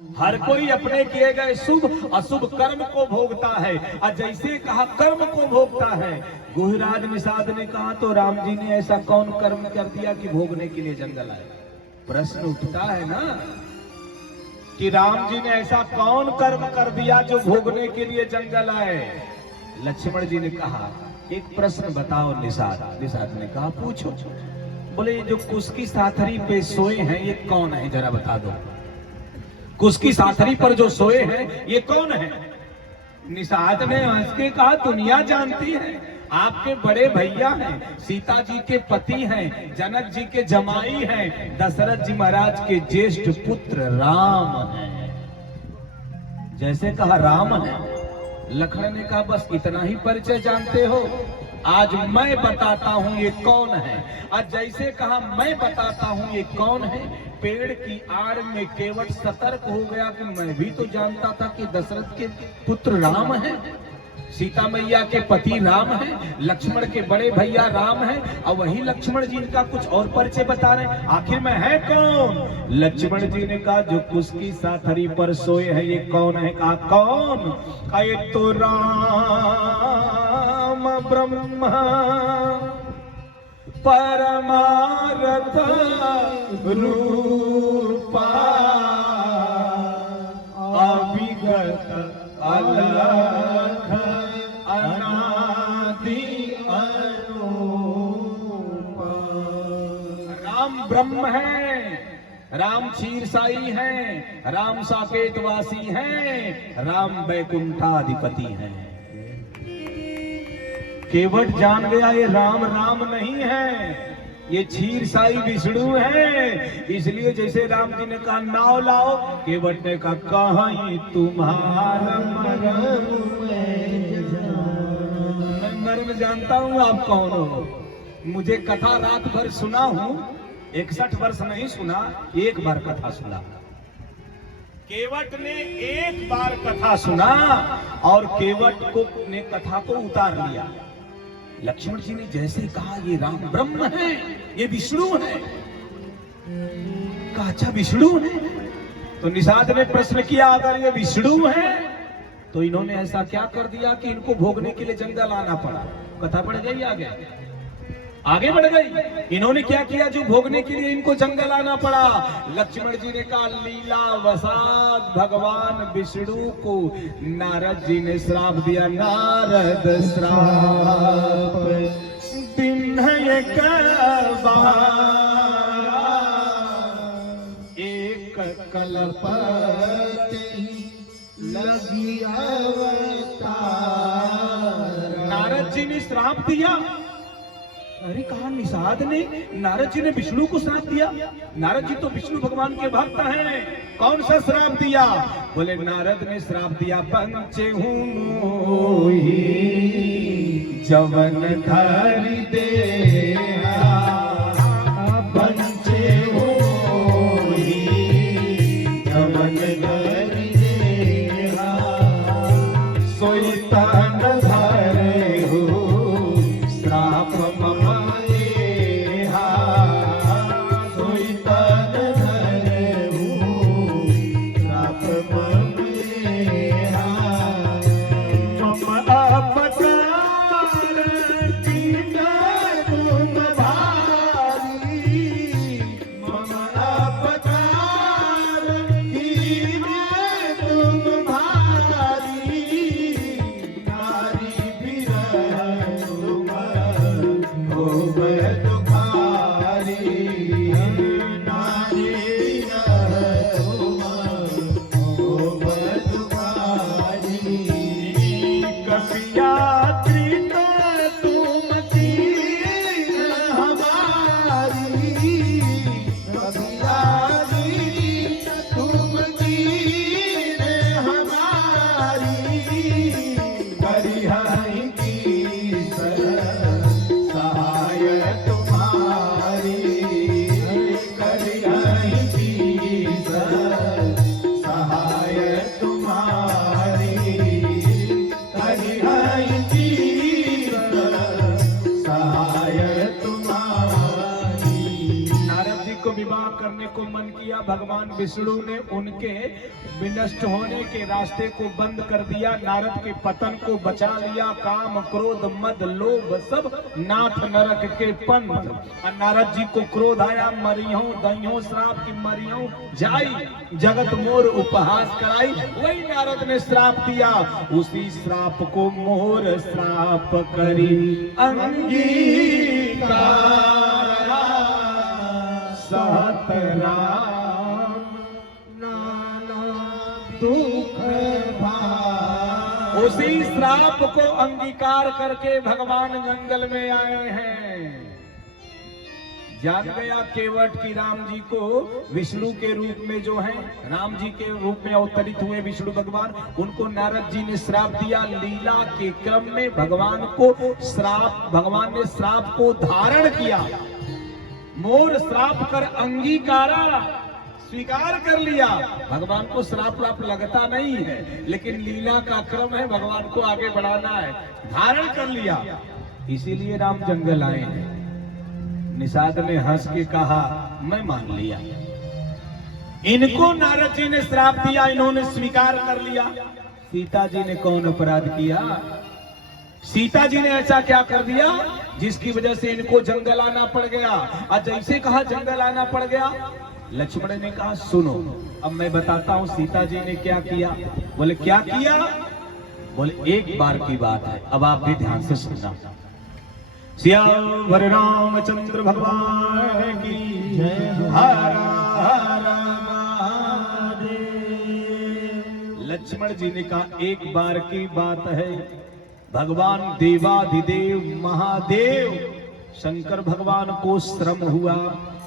हर कोई अपने किए गए शुभ अशुभ कर्म को भोगता है। और जैसे कहा कर्म को भोगता है, गुहराज निषाद ने कहा तो राम जी ने ऐसा कौन कर्म कर दिया कि भोगने के लिए जंगल आए? प्रश्न उठता है ना कि राम जी ने ऐसा कौन कर्म कर दिया जो भोगने के लिए जंगल आए? लक्ष्मण जी ने कहा एक प्रश्न बताओ निषाद। निषाद ने कहा पूछो। बोले ये जो कुश की साथरी पे सोए हैं ये कौन है, जरा बता दो। कुश की साथरी पर जो सोए हैं ये कौन है? निषाद ने हंस के कहा दुनिया जानती है, आपके बड़े भैया हैं, सीता जी के पति हैं, जनक जी के जमाई हैं, दशरथ जी महाराज के ज्येष्ठ पुत्र राम हैं। जैसे कहा राम है, लखन ने कहा बस इतना ही परिचय जानते हो? आज मैं बताता हूं ये कौन है। आज जैसे कहा मैं बताता हूं ये कौन है, पेड़ की आड़ में केवट सतर्क हो गया कि मैं भी तो जानता था कि दशरथ के पुत्र राम है, सीता मैया के पति राम है, लक्ष्मण के बड़े भैया राम है, और वही लक्ष्मण जी का कुछ और परिचय बता रहे, आखिर में है कौन? लक्ष्मण जी ने कहा जो कुश की साथरी पर सोए है ये कौन है? कहा कौन? कहा ये तो राम ब्रह्मा परमारथ रूपा अविगत अलख अनादि अरूप। राम ब्रह्म है, राम क्षीरसाई हैं, राम साकेतवासी हैं, राम वैकुंठाधिपति हैं। केवट जान गया ये राम राम नहीं है, ये क्षीरसाई विष्णु है। इसलिए जैसे राम जी ने कहा नाव लाओ, केवट ने कहा कहीं तुम्हारा मरम मैं मर्म जानता हूं आप कौन हो। मुझे कथा रात भर सुना हूं, 61 वर्ष नहीं सुना, एक बार कथा सुना। केवट ने एक बार कथा सुना और केवट को ने कथा को उतार लिया। लक्ष्मण जी ने जैसे कहा ये राम ब्रह्म है, ये विष्णु है। कहा अच्छा विष्णु है? तो निषाद ने प्रश्न किया अगर ये विष्णु है तो इन्होंने ऐसा क्या कर दिया कि इनको भोगने के लिए जंगल आना पड़ा? कथा बढ़ गई, आगे बढ़ गई। इन्होंने क्या किया जो भोगने के लिए इनको जंगल आना पड़ा? लक्ष्मण जी ने कहा लीला वसात भगवान विष्णु को नारद जी ने श्राप दिया। नारद श्राप दिन एक कल्प लगी अवतार। नारद जी ने श्राप दिया। अरे कहा निषाद ने, नारद जी ने विष्णु को श्राप दिया? नारद जी तो विष्णु भगवान के भक्त हैं, कौन सा श्राप दिया? बोले नारद ने श्राप दिया पंचे हूँ जवन धरि दे पंचे हूँ जवन धरि दे सोई तन धरे हो श्राप मम देहा सोई तन धरे हो श्राप मम देहा मम अपकार कीना तुम भारी मम अपकार कीना तुम भारी भगवान विष्णु ने उनके विनष्ट होने के रास्ते को बंद कर दिया, नारद के पतन को बचा लिया। काम क्रोध मद लोभ सब नाथ नरक के पंथ। और नारद जी को क्रोध आया, मरियों दइयों श्राप की मरियों जाई, जगत मोर उपहास कराई। वही नारद ने श्राप दिया, उसी श्राप को मोर श्राप करी अंगीकार। सहत राम नाना दुख भार। उसी श्राप को अंगीकार करके भगवान जंगल में आए हैं। जान गया केवट की राम जी को विष्णु के रूप में जो है, राम जी के रूप में अवतरित हुए विष्णु भगवान, उनको नारद जी ने श्राप दिया। लीला के क्रम में भगवान ने श्राप को धारण किया। मोर श्राप कर अंगीकारा, स्वीकार कर लिया। भगवान को श्राप लाप लगता नहीं है, लेकिन लीला का क्रम है, भगवान को आगे बढ़ाना है, धारण कर लिया। इसीलिए राम जंगल आए हैं। निषाद ने हंस के कहा, मैं मान लिया। इनको नारद जी ने श्राप दिया, इन्होंने स्वीकार कर लिया। सीता जी ने कौन अपराध किया? सीता जी ने ऐसा क्या कर दिया जिसकी वजह से इनको जंगल आना पड़ गया? आज जैसे कहा जंगल आना पड़ गया, लक्ष्मण ने कहा सुनो, अब मैं बताता हूं सीता जी ने क्या किया। बोले क्या किया? बोले एक बार की बात है, अब आप भी ध्यान से सुनना। सियावर रामचंद्र भगवान की जय। हर हर महादेव। लक्ष्मण जी ने कहा एक बार की बात है। भगवान देवाधिदेव महादेव शंकर भगवान को श्रम हुआ।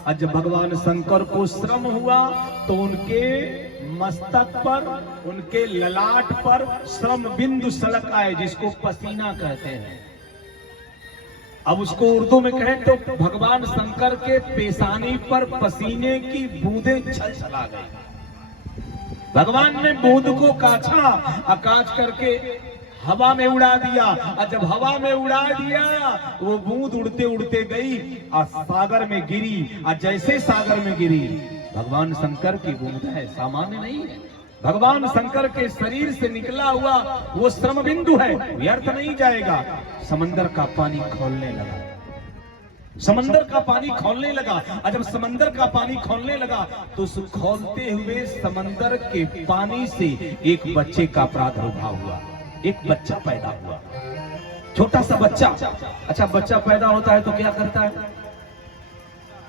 और जब भगवान शंकर को श्रम हुआ तो उनके मस्तक पर, उनके ललाट पर श्रम बिंदु सलक आए, जिसको पसीना कहते हैं। अब उसको उर्दू में कहें तो भगवान शंकर के पेशानी पर पसीने की बूंदें छल छला गई। भगवान ने बूंद को काछा, काच करके हवा में उड़ा दिया। और जब हवा में उड़ा दिया, वो बूंद उड़ते उड़ते गई और सागर में गिरी। और जैसे सागर में गिरी, भगवान शंकर की बूंद है, सामान्य नहीं है। भगवान शंकर के शरीर से निकला हुआ वो श्रम बिंदु है, व्यर्थ नहीं जाएगा। समंदर का पानी खौलने लगा, समंदर का पानी खौलने लगा। और जब समंदर का पानी खौलने लगा तो उस खौलते हुए समंदर के पानी से एक बच्चे का प्रादुर्भाव हुआ। एक बच्चा पैदा हुआ, छोटा सा बच्चा। अच्छा, बच्चा पैदा होता है तो क्या करता है?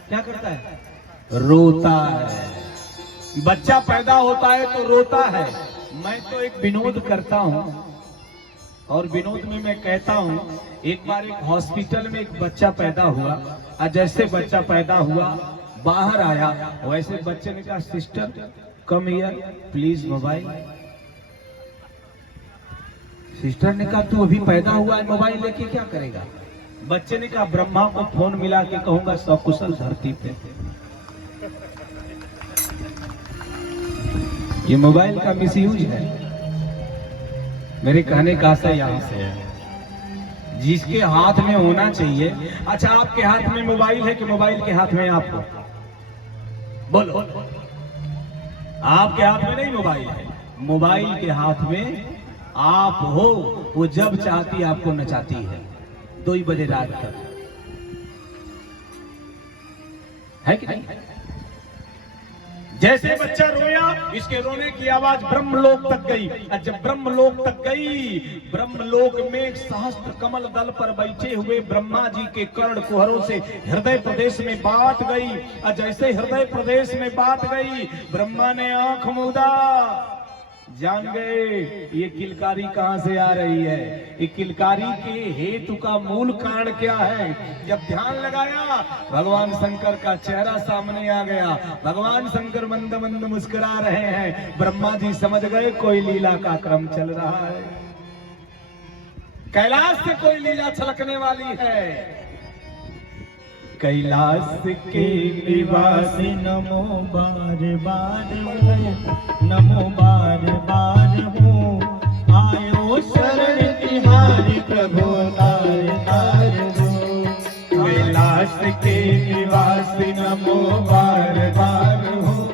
क्या करता है? रोता है। बच्चा पैदा होता है तो रोता है। मैं तो एक विनोद करता हूं, और विनोद में मैं कहता हूं, एक बार एक हॉस्पिटल में एक बच्चा पैदा हुआ। और जैसे बच्चा पैदा हुआ, बाहर आया, वैसे बच्चे ने कहा sister come here please mobile. Sister ने कहा तू अभी पैदा हुआ है, मोबाइल लेके क्या करेगा? बच्चे ने कहा ब्रह्मा को फोन मिला के कहूंगा सकुशल धरती पे। ये मोबाइल का मिसयूज है। मेरे कहने का आशय यहां से है, जिसके हाथ में होना चाहिए। अच्छा, आपके हाथ में मोबाइल है कि मोबाइल के हाथ में आप हो? बोलो। आपके हाथ में नहीं मोबाइल है, मोबाइल के हाथ में आप हो। वो जब चाहती आपको नचाती है, 2 बजे रात तक, है कि नहीं? जैसे बच्चा रोया, इसके रोने की आवाज ब्रह्मलोक तक गई। और जब ब्रह्मलोक तक गई, ब्रह्मलोक में सहस्त्र कमल दल पर बैठे हुए ब्रह्मा जी के कर्ण कुहरों से हृदय प्रदेश में बात गई। और जैसे हृदय प्रदेश में बात गई, ब्रह्मा ने आंख मूंदा, जान गए ये किलकारी कहां से आ रही है, ये किलकारी के हेतु का मूल कारण क्या है। जब ध्यान लगाया, भगवान शंकर का चेहरा सामने आ गया। भगवान शंकर मंद मंद मुस्कुरा रहे हैं। ब्रह्मा जी समझ गए कोई लीला का क्रम चल रहा है, कैलाश से कोई लीला छलकने वाली है। कैलाश के निवासी नमो बार बार हूँ, नमो बार बार हूँ। आयो शरण तिहारी प्रभु तार तार हूँ। कैलाश के निवासी नमो बार बार हूँ,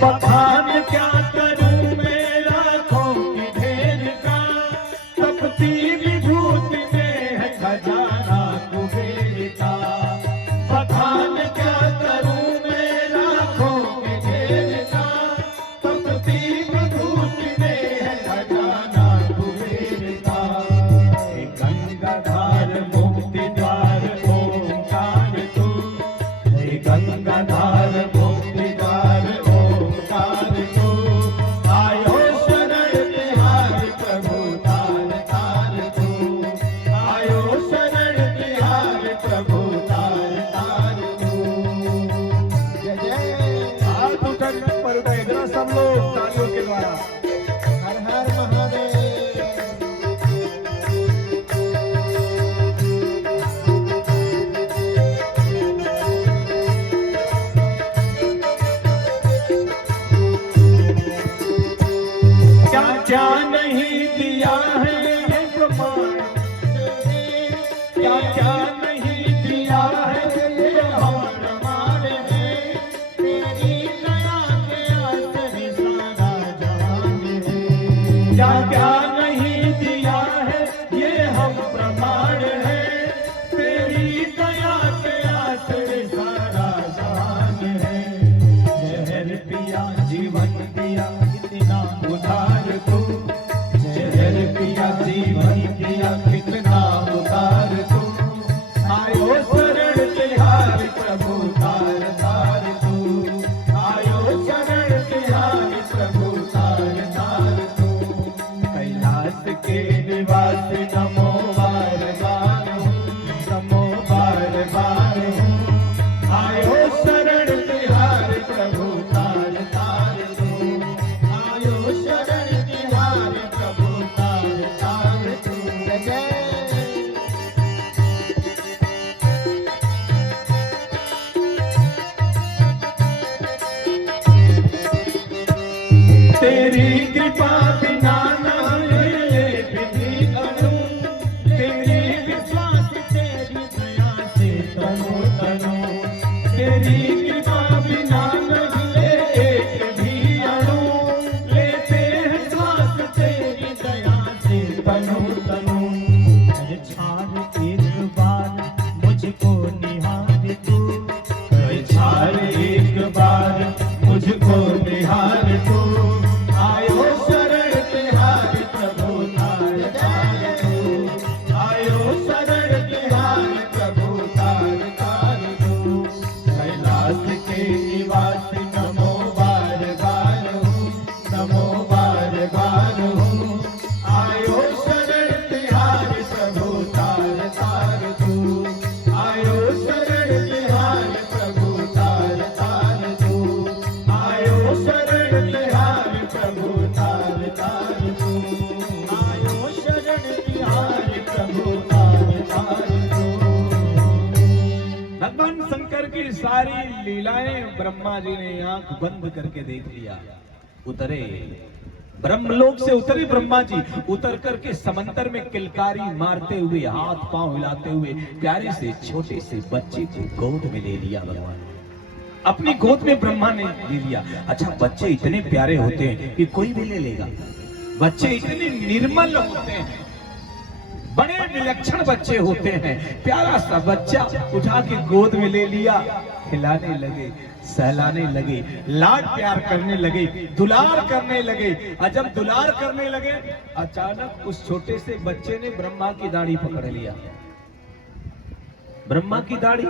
बखान क्या करूं मैं लाखों की ढेर का, तपती विभूति में है खजाना कुबेर का। बखान क्या करूं मैं लाखों की ढेर का, तपती विभूति में है खजाना कुबेर का। हे गंगाधार मुक्ति द्वार ओंकार तू, हे गंगाधार मुक्ति द्वार ओंकार तू। आयो शरण तिहारी प्रभु तार तार तू, आयो शरण तिहारी प्रभु तार तार तू। जय जय हाथ उठाकर पर उठाए जरा सब लोग तालियों के द्वारा। हर हर महादेव। क्या क्या नहीं दिया है ये प्रमाण, क्या क्या नहीं दिया है ये हम प्रमाण है। तेरी दया के आसरे सारा जहान है। क्या क्या नहीं दिया है ये हम प्रमाण है। तेरी दया के आसरे सारा जहान है। जहर पिया जीवन दिया कितना उधार तू, जहर पिया जीवन दिया कितना उधार तू। आयो शरण तिहारी प्रभु तार तार तू, आयो शरण तिहारी प्रभु तार तार तू। कैलाश के निवास नमो बार बार हूँ, नमो बार बार हूँ। आयो शरण तिहारी प्रभु तार तार तू, आयो शरण तिहारी प्रभु तार तार तू। जय जय तेरी कृपा बिना न मिले विधि अनु, तेरी विश्वास तेरी दया से तनु तनु। तेरी कृपा बिना न मिले एक भी अणु, लेते हैं श्वास तेरी दया से तनु तनु। छाड़ एक बार मुझको निहार तू, छाड़ एक बार मुझको निहार तू। आयो शरण तिहारी प्रभु तार तार तू, आयो शरण तिहारी प्रभु तार तार तू। कैलाश के निवास नमो बार बार हूँ, नमो बार बार हूँ। आयो शरण तिहारी प्रभु तार तार तू, आयो शरण तिहारी प्रभु तार तार तू, आयो शरण तिहारी प्रभु तार तार तू, आयो शरण तिहारी प्रभु तार तार तू। भगवान शंकर की सारी लीलाएं ब्रह्मा जी ने आंख बंद करके देख लिया। उतरे ब्रह्मलोक से उतरे ब्रह्मा जी, उतर करके समंदर में किलकारी मारते हुए हाथ पांव हिलाते हुए प्यारे से छोटे से बच्चे को गोद में ले लिया। भगवान अपनी गोद में ब्रह्मा ने ले लिया। अच्छा, बच्चे इतने प्यारे होते हैं कि कोई भी ले लेगा। बच्चे इतने निर्मल होते हैं, बड़े विलक्षण बच्चे होते हैं। प्यारा सा बच्चा उठा के गोद में ले लिया, खिलाने लगे, सहलाने लगे, लाड प्यार करने लगे, दुलार करने लगे। और जब दुलार करने लगे, अचानक उस छोटे से बच्चे ने ब्रह्मा की दाढ़ी पकड़ लिया। ब्रह्मा की दाढ़ी